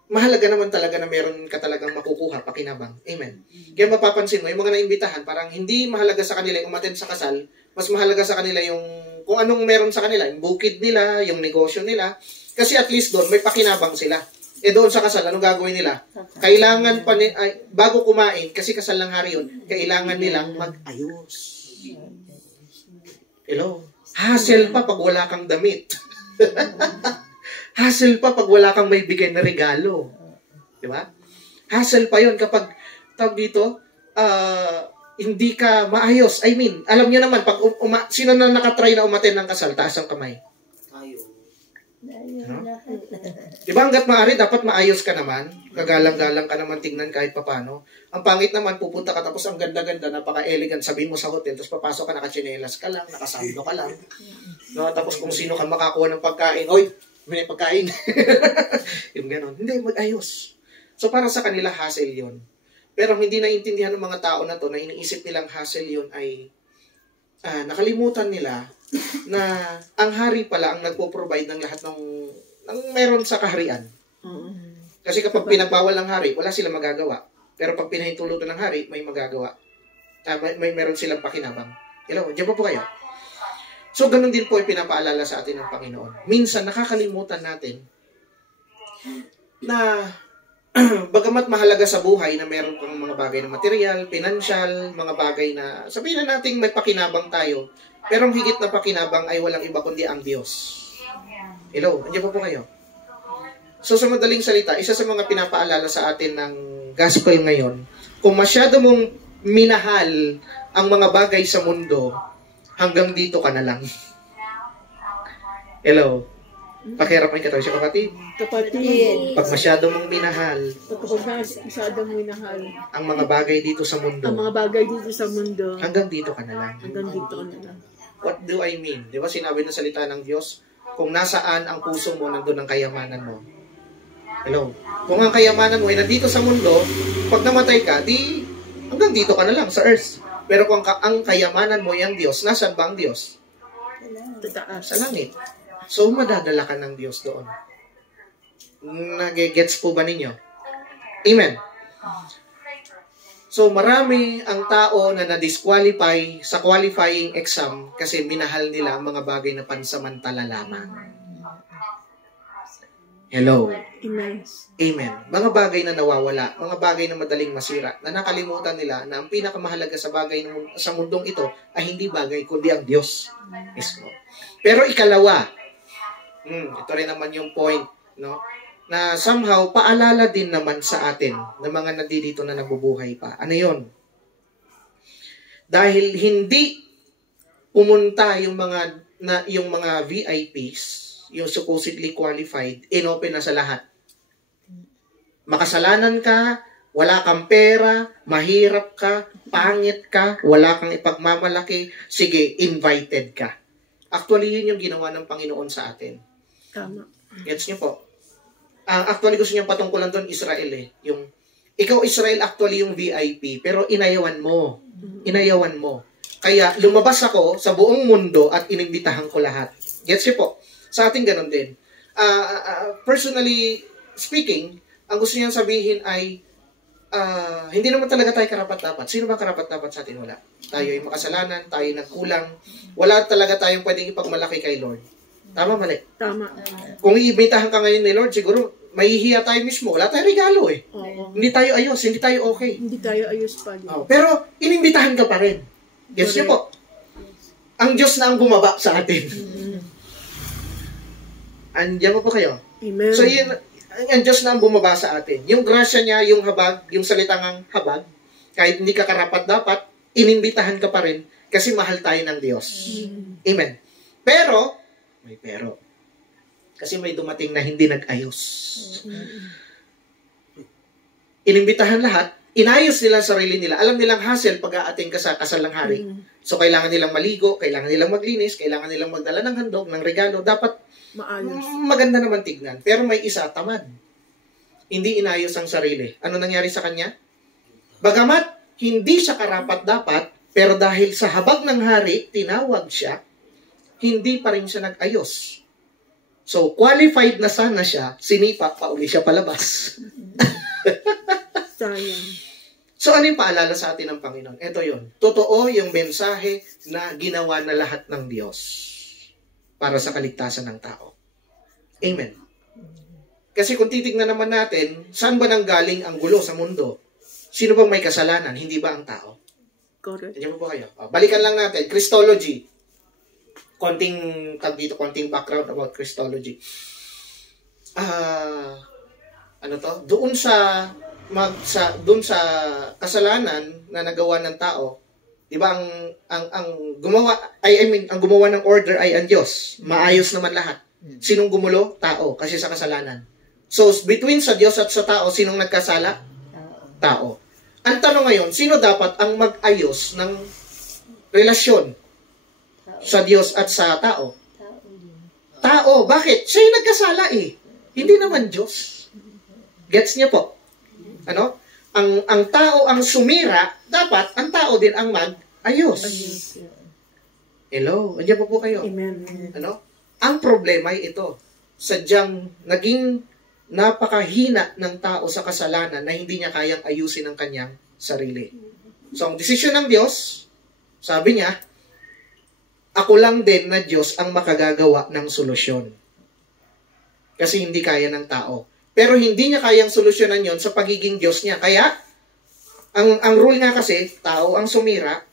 mahalaga naman talaga na meron ka talagang makukuha, pakinabang. Amen. Kaya mapapansin mo, yung mga naimbitahan, parang hindi mahalaga sa kanila yung umattend sa kasal, mas mahalaga sa kanila yung kung anong meron sa kanila, yung bukid nila, yung negosyo nila. Kasi at least doon, may pakinabang sila. Doon sa kasal, anong gagawin nila? Kailangan pa bago kumain, kasi kasal ng hari yun, kailangan nilang mag-ayos. Hello? Hassle pa pag wala kang damit. Hassle pa pag wala kang may bigay na regalo. Di ba? Hassle pa yun kapag, tawag dito, hindi ka maayos. I mean, alam nyo naman, pag sino na nakatry na umaten ng kasal, taas ang kamay. Di ba hanggat maaari, dapat maayos ka naman. Kagalang-galang ka naman tingnan kahit papano. Ang pangit naman, pupunta ka tapos ang ganda-ganda, napaka-elegant, sabihin mo sa hotel, tapos papasok ka, nakachinelas ka lang, nakasando ka lang. No? Tapos kung sino ka makakuha ng pagkain, oy, may pagkain. Yung ganon. Hindi, mag-ayos. So para sa kanila, hassle yun. Pero hindi naintindihan ng mga tao na to, na iniisip nilang hassle yun ay nakalimutan nila na ang hari pala ang nagpo-provide ng lahat ng meron sa kaharian. Kasi kapag pinagbawal ng hari, wala silang magagawa. Pero pag pinahintulutan ng hari, may magagawa. Meron silang pakinabang. Hello, diyan pa po kayo. So, ganun din po ay pinapaalala sa atin ng Panginoon. Minsan, nakakalimutan natin na bagamat mahalaga sa buhay na meron kang mga bagay na material, financial, mga bagay na sabihin na natin may pakinabang tayo, pero ang higit na pakinabang ay walang iba kundi ang Diyos. Hello, andiyan po kayo. So sa madaling salita, isa sa mga pinapaalala sa atin ng gospel ngayon, kung masyado mong minahal ang mga bagay sa mundo, hanggang dito ka na lang. Hello. Pakihirap mo yung katawi siya, kapatid. Kapatid. Pag masyado mong minahal Masyado mo minahal ang mga bagay dito sa mundo, ang mga bagay dito sa mundo, hanggang dito ka na lang. hanggang dito ka na lang. What do I mean? Di ba sinabi ng salita ng Diyos, kung nasaan ang puso mo, nandun ang kayamanan mo. Hello? Kung ang kayamanan mo ay nandito sa mundo, pag namatay ka, di hanggang dito ka na lang sa earth. Pero kung ang kayamanan mo ay ang Diyos, nasaan ba ang Diyos? Tataas. Sa langit. So, madadala ka ng Diyos doon. Nagigets po ba ninyo? Amen. So, marami ang tao na na-disqualify sa qualifying exam kasi minahal nila ang mga bagay na pansamantala lamang. Hello. Amen. Amen. Mga bagay na nawawala, mga bagay na madaling masira, na nakalimutan nila na ang pinakamahalaga sa bagay sa mundong ito ay hindi bagay, kundi ang Diyos mismo. Pero ikalawa, ito rin naman yung point, no? Na somehow, paalala din naman sa atin ng mga nandito na nabubuhay pa. Ano yun? Dahil hindi pumunta yung mga VIPs, yung supposedly qualified, inopen na sa lahat. Makasalanan ka, wala kang pera, mahirap ka, pangit ka, wala kang ipagmamalaki, sige, invited ka. Actually, yun yung ginawa ng Panginoon sa atin. Tama. Gets niyo po? Actually, gusto niyo patungkulan doon, Israel eh. Ikaw, Israel, actually yung VIP, pero inayawan mo. Inayawan mo. Kaya, lumabas ako sa buong mundo at inimbitahan ko lahat. Gets niyo po? Sa ating ganun din. Personally speaking, ang gusto niyang sabihin ay, hindi naman talaga tayo karapat-dapat. Sino ba karapat-dapat sa atin? Wala. Tayo ay makasalanan, tayo nagkulang. Wala talaga tayong pwedeng ipagmalaki kay Lord. Tama, mali? Tama. Kung iimbitahan ka ngayon ni Lord, siguro mahihiya tayo mismo. Wala tayong regalo eh. Oo. Hindi tayo ayos, hindi tayo okay. Hindi tayo ayos pa. Pero, inimbitahan ka pa rin. Yes niyo po. Ang Diyos na ang bumaba sa atin. Andiyan po kayo. Amen. So, yun, ang Diyos na ang bumaba sa atin. Yung grasya niya, yung habag, yung salitang habag, kahit hindi ka karapat-dapat, inimbitahan ka pa rin kasi mahal tayo ng Diyos. Amen. Pero, may pero. Kasi may dumating na hindi nag-ayos. Inimbitahan lahat, inayos nila ang sarili nila. Alam nilang hassle pag-aating ka sa kasal ng hari. So, kailangan nilang maligo, kailangan nilang maglinis, kailangan nilang magdala ng handog, ng regalo. Dapat maayos. Maganda naman tignan. Pero may isa, tamad. Hindi inayos ang sarili. Ano nangyari sa kanya? Bagamat hindi siya karapat-dapat, pero dahil sa habag ng hari, tinawag siya, hindi pa rin siya nag-ayos. So, qualified na sana siya, sinipa pa uli siya palabas. Sayang. So, ano yung paalala sa atin ng Panginoon? Ito yun. Totoo yung mensahe na ginawa na lahat ng Diyos para sa kaligtasan ng tao. Amen. Kasi kung titignan naman natin, saan ba nanggaling ang gulo sa mundo? Sino bang may kasalanan? Hindi ba ang tao? Correct. Diyan po kayo. Balikan lang natin. Christology. Konting background about Christology. Doon sa kasalanan na nagawa ng tao, di ba ang gumawa ng order ay ang Diyos. Maayos naman lahat. Sinong gumulo? Tao, kasi sa kasalanan. So between sa Diyos at sa tao, sinong nagkasala? Tao. Ang tanong ngayon, sino dapat ang mag-ayos ng relasyon sa Diyos at sa tao? Tao. Bakit? Siya yung nagkasala eh. Hindi naman Diyos. Gets niyo po? Ano? Ang tao ang sumira, dapat ang tao din ang mag-ayos. Hello? Andiyan po kayo? Amen. Ano? Ang problema ay ito. Sadyang naging napakahina ng tao sa kasalanan na hindi niya kayang ayusin ang kanyang sarili. So, ang desisyon ng Diyos, sabi niya, ako lang din na Diyos ang makagagawa ng solusyon. Kasi hindi kaya ng tao. Pero hindi niya kayang solusyonan yon sa pagiging Diyos niya. Kaya, ang rule nga kasi, tao ang sumira,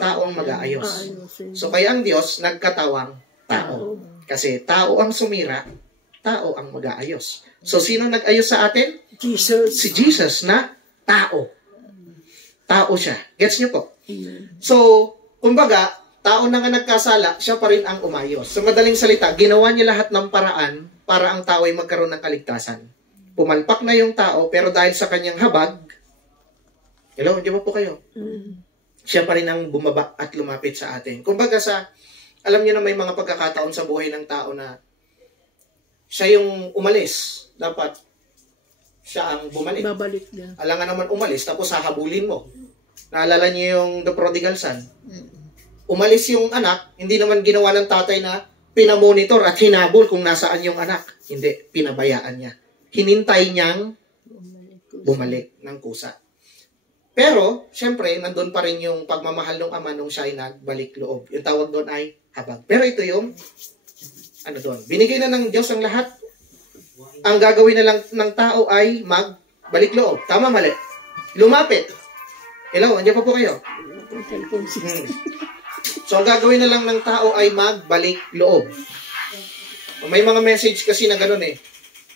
tao ang mag-aayos. So, kaya ang Diyos nagkatawang tao. Kasi tao ang sumira, tao ang mag-aayos. So, sino nag-ayos sa atin? Jesus. Si Jesus na tao. Tao siya. Gets niyo po? So, kumbaga, tao na nga nagkasala, siya pa rin ang umayos. Sa madaling salita, ginawa niya lahat ng paraan para ang tao ay magkaroon ng kaligtasan. Pumalpak na yung tao, pero dahil sa kanyang habag, hello, hindi mo po kayo? Siya pa rin ang bumaba at lumapit sa atin. Kumbaga alam niyo na may mga pagkakataon sa buhay ng tao na siya yung umalis. Dapat siya ang bumalik. Babalik niya. Alangan naman umalis, tapos hahabulin mo. Naalala niyo yung The Prodigal Son? Umalis yung anak, hindi naman ginawa ng tatay na pinamonitor at hinabol kung nasaan yung anak. Hindi, pinabayaan niya. Hinintay niyang bumalik ng kusa. Pero, syempre, nandun pa rin yung pagmamahal ng ama nung siya ay nagbalik loob. Yung tawag doon ay habag. Pero ito yung, doon? Binigay na ng Diyos ang lahat. Ang gagawin na lang ng tao ay magbalik loob. Tama, mali? Lumapit. Hello, andiyan pa po kayo? So, ang gagawin na lang ng tao ay magbalik loob. May mga message kasi na gano'n eh.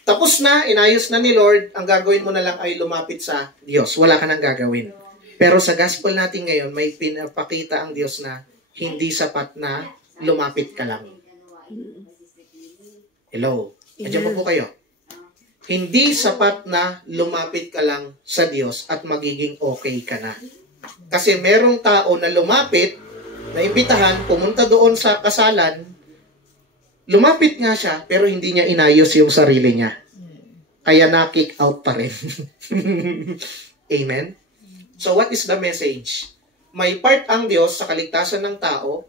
Tapos na, inayos na ni Lord, ang gagawin mo na lang ay lumapit sa Diyos. Wala ka nang gagawin. Pero sa gospel natin ngayon, may pinapakita ang Diyos na hindi sapat na lumapit ka lang. Hello? Andiyan pa po kayo? Hindi sapat na lumapit ka lang sa Diyos at magiging okay ka na. Kasi merong tao na lumapit, naimbitahan, pumunta doon sa kasalan, lumapit nga siya, pero hindi niya inayos yung sarili niya. Kaya na-kick out pa rin. Amen? So what is the message? May part ang Diyos sa kaligtasan ng tao.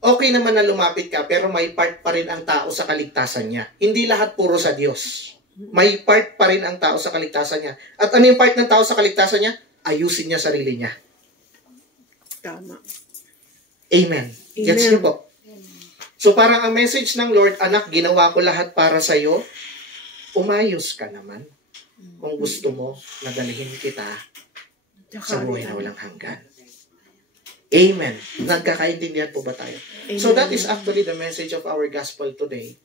Okay naman na lumapit ka, pero may part pa rin ang tao sa kaligtasan niya. Hindi lahat puro sa Diyos. May part pa rin ang tao sa kaligtasan niya. At ano yung part ng tao sa kaligtasan niya? Ayusin niya sarili niya. Tama. Amen. Gets niyo po? So parang ang message ng Lord, anak, ginawa ko lahat para sa'yo. Umayos ka naman. Kung gusto mo, nadalihin kita sa buhay na walang hanggan. Amen. Nagkakaintindihan po ba tayo? Amen. So that is actually the message of our gospel today.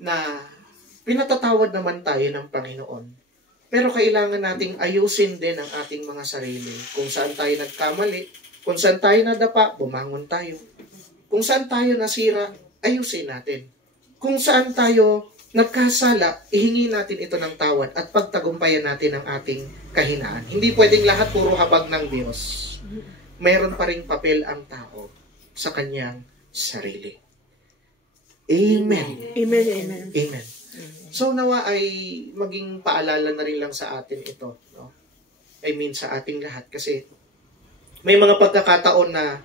Na pinatatawad naman tayo ng Panginoon. Pero kailangan nating ayusin din ang ating mga sarili. Kung saan tayo nagkamali, kung saan tayo nadapa, bumangon tayo. Kung saan tayo nasira, ayusin natin. Kung saan tayo nagkasala, ihingi natin ito ng tawad at pagtagumpayan natin ang ating kahinaan. Hindi pwedeng lahat puro habag ng Diyos. Mayroon pa ring papel ang tao sa kanyang sarili. Amen. Amen, amen. Amen. So nawa ay maging paalala na rin lang sa atin ito. No? I mean sa ating lahat. Kasi may mga pagkakataon na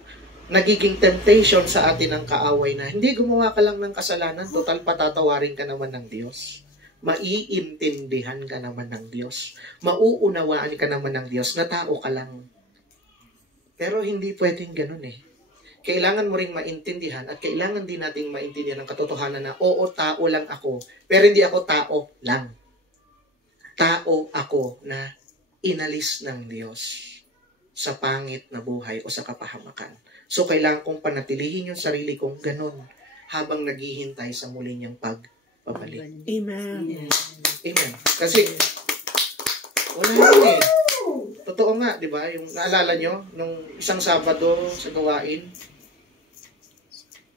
nagiging temptation sa atin ang kaaway na hindi gumawa ka lang ng kasalanan, total patatawarin ka naman ng Diyos. Maiintindihan ka naman ng Diyos. Mauunawaan ka naman ng Diyos na tao ka lang. Pero hindi pwedeng ganun eh. Kailangan mo ring maintindihan at kailangan din nating maintindihan ang katotohanan na oo, tao lang ako, pero hindi ako tao lang. Tao ako na inalis ng Diyos sa pangit na buhay o sa kapahamakan. So, kailangan kong panatilihin yung sarili kong ganun habang naghihintay sa muli niyang pagbabalik. Amen. Amen. Kasi, wala yun eh. Totoo nga, di ba? Yung naalala nyo, nung isang Sabado sa gawain,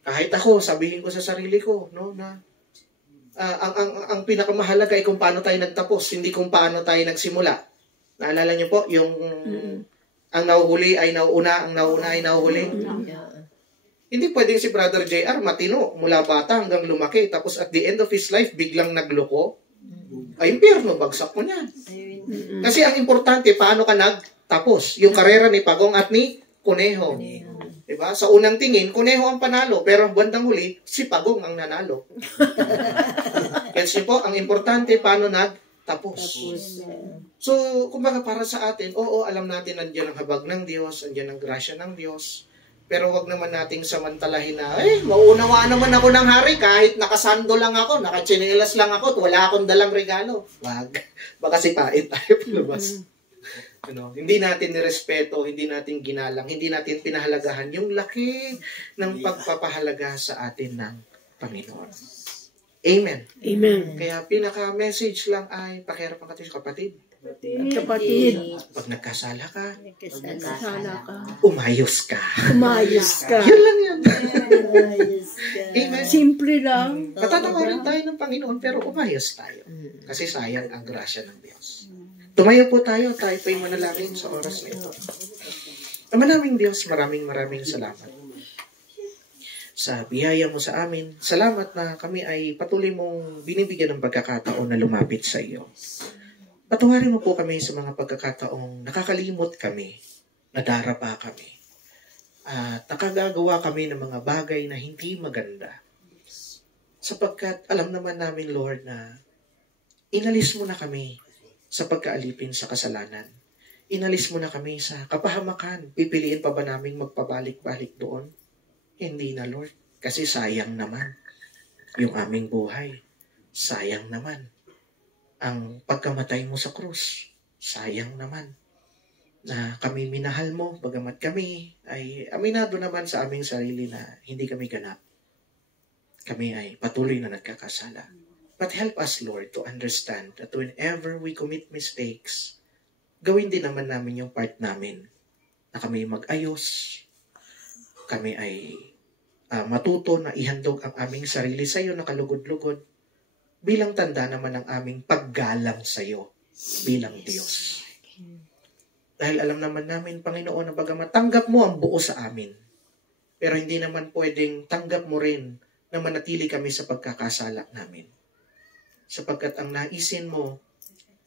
kahit ako, sabihin ko sa sarili ko, no, na ang pinakamahalaga ay kung paano tayo nagtapos, hindi kung paano tayo nagsimula. Naalala nyo po, yung ang nauhuli ay nauuna, ang nauna ay nauhuli. Hindi pwedeng si Brother JR matino mula bata hanggang lumaki, tapos at the end of his life, biglang nagloko. Ay, impyerno, bagsak mo niyan. Kasi ang importante, paano ka nagtapos? Yung karera ni Pagong at ni Kuneho. Diba? Sa unang tingin, kuneho ang panalo, pero bandang huli, si Pagong ang nanalo. Gets niyo po, ang importante, paano nagtapos. So, kumbaga para sa atin, oo, alam natin nandiyan ang habag ng Diyos, nandiyan ang grasya ng Diyos, pero wag naman nating samantalahin na, mauunawaan naman ako ng hari kahit nakasando lang ako, nakachinelas lang ako, at wala akong dalang regalo. Wag. Baka sipain tayo palabas. Hindi natin nirespeto, hindi natin ginalang, hindi natin pinahalagahan yung laki ng pagpapahalaga sa atin ng Panginoon. Amen. Amen. Kaya pinaka-message lang ay pakiharapan ka sa kapatid. Kapatid, Pag nagkasala ka, sana ka. umayos ka. Umayos ka. Yun lang yan. Amen. Simple lang. Patatawarin tayo ng Panginoon pero umayos tayo. Kasi sayang ang grasya ng Diyos. Tumayo po tayo po'y manalangin sa oras na ito. Ama naming Diyos, maraming salamat sa biyaya mo sa amin. Salamat na kami ay patuloy mong binibigyan ng pagkakataon na lumapit sa iyo. Patawarin mo po kami sa mga pagkakataong nakakalimot kami, nadarapa kami, at nakagagawa kami ng mga bagay na hindi maganda. Sapagkat alam naman namin, Lord, na inalis mo na kami sa pagkaalipin sa kasalanan. Inalis mo na kami sa kapahamakan. Pipiliin pa ba naming magpabalik-balik doon? Hindi na, Lord. Kasi sayang naman yung aming buhay. Sayang naman ang pagkamatay mo sa krus. Sayang naman na kami minahal mo, bagamat kami ay aminado naman sa aming sarili na hindi kami ganap. Kami ay patuloy na nagkakasala. But help us, Lord, to understand that whenever we commit mistakes, gawin din naman namin yung part namin na kami mag-ayos, kami ay matuto na ihandog ang aming sarili sa iyo na kalugod-lugod bilang tanda naman ng aming paggalang sa iyo bilang Diyos. Dahil alam naman namin, Panginoon, na bagamat tanggap mo ang buo sa amin, pero hindi naman pwedeng tanggap mo rin na manatili kami sa pagkakasala namin. Sapagkat ang naisin mo,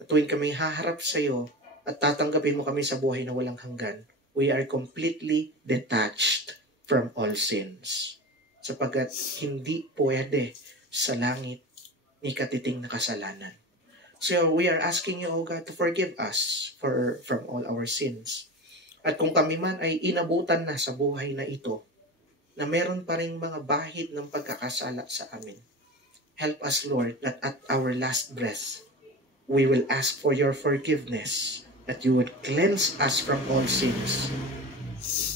na tuwing kami haharap sa iyo at tatanggapin mo kami sa buhay na walang hanggan, we are completely detached from all sins. Sapagkat hindi pwede sa langit ni katiting na kasalanan. So we are asking you, O God, to forgive us from all our sins. At kung kami man ay inabutan na sa buhay na ito, na meron pa rin mga bahid ng pagkakasala sa amin, help us, Lord, that at our last breath, we will ask for your forgiveness, that you would cleanse us from all sins,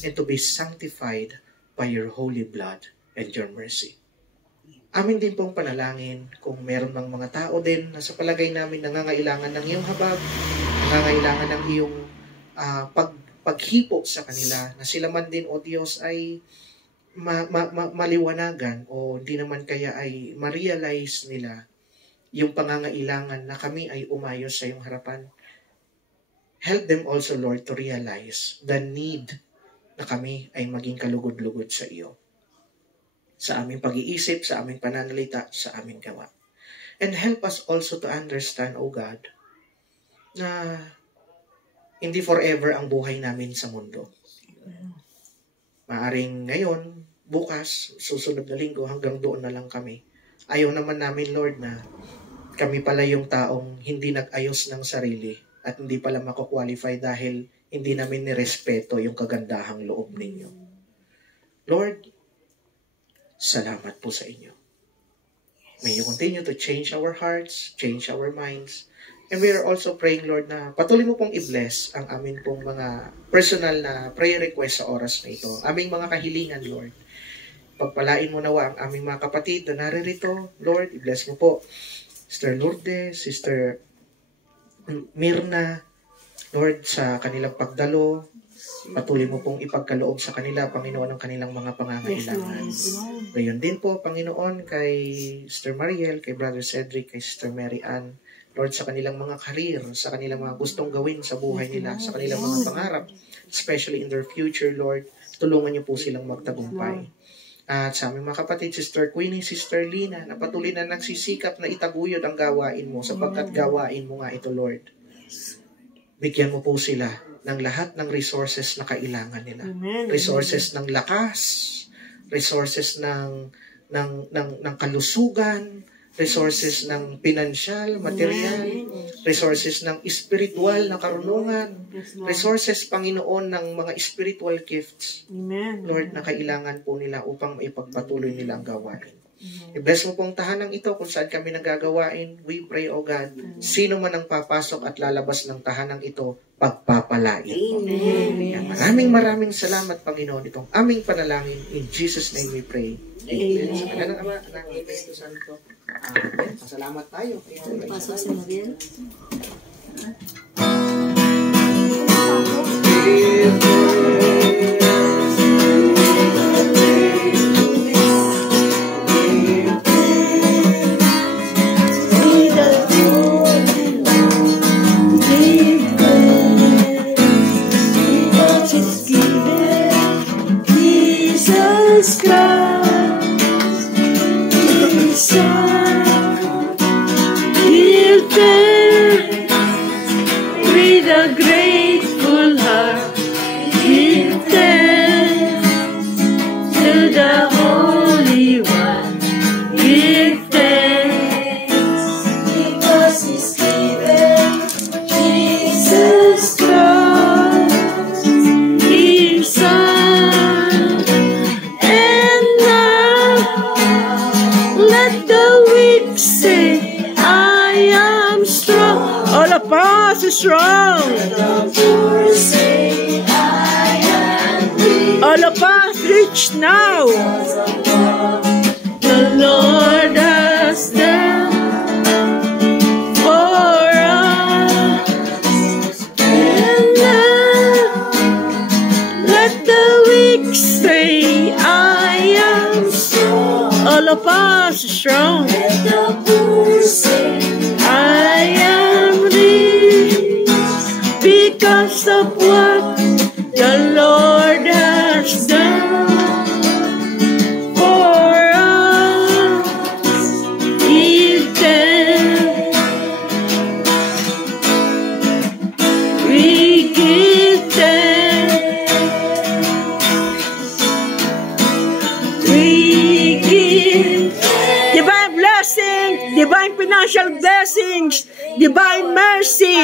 and to be sanctified by your holy blood and your mercy. Amin din pong panalangin kung meron ng mga tao din na sa palagay namin nangangailangan ng iyong habag, nangangailangan ng iyong paghipo sa kanila, na sila man din, O Diyos, ay maliwanagan o di naman kaya ay ma-realize nila yung pangangailangan na kami ay umayos sa iyong harapan. Help them also, Lord, to realize the need na kami ay maging kalugod-lugod sa iyo. Sa aming pag-iisip, sa aming pananalita, sa aming gawa. And help us also to understand, O God, na hindi forever ang buhay namin sa mundo. Maaring ngayon, bukas, susunod na linggo, hanggang doon na lang kami. Ayaw naman namin, Lord, na kami pala yung taong hindi nag-ayos ng sarili at hindi pala mako-qualify dahil hindi namin nirespeto yung kagandahang loob ninyo. Lord, salamat po sa inyo. May you continue to change our hearts, change our minds. And we are also praying, Lord, na patuloy mo pong i-bless ang amin pong mga personal na prayer request sa oras na ito. Aming mga kahilingan, Lord. Pagpalain mo nawa ang aming mga kapatid na naririto, Lord. I-bless mo po Sister Lourdes, Sister Mirna, Lord, sa kanilang pagdalo. Patuloy mo pong ipagkaloob sa kanila, Panginoon, ang kanilang mga pangangailangan. Gayon din po, Panginoon, kay Sister Mariel, kay Brother Cedric, kay Sister Mary Ann, Lord, sa kanilang mga career, sa kanilang mga gustong gawin sa buhay nila, sa kanilang mga pangarap, especially in their future, Lord, tulungan niyo po silang magtagumpay. At sa aming mga kapatid, Sister Queenie, Sister Lina, na patuloy na nagsisikap na itaguyod ang gawain mo, sapagkat gawain mo nga ito, Lord. Bigyan mo po sila ng lahat ng resources na kailangan nila. Resources ng lakas, resources ng kalusugan, resources ng pinansyal, material, resources ng spiritual na karunungan, resources, Panginoon, ng mga spiritual gifts, Lord, na kailangan po nila upang maipagpatuloy nila ang gawain. I-bless mo pong tahanang ito kung saan kami nagagawain. We pray, O God, sino man ang papasok at lalabas ng tahanang ito, pagpapalain. Amen. Maraming salamat, Panginoon, itong aming panalangin. In Jesus' name we pray. Amen. Sa kanya ng Ama, Anak, Espiritu Santo. Amen. Pasalamat tayo. Pasok si Muriel. Strong. All of us rich now. The Lord has done for us. And now let the weak say, I am strong. All of us strong. Let the poor say, I am rich. Because of what the Lord has done for us, give them. We give them. We give divine blessing, divine financial blessings, divine mercy,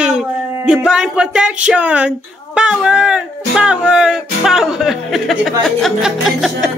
divine protection, power, power, power. Divine intervention.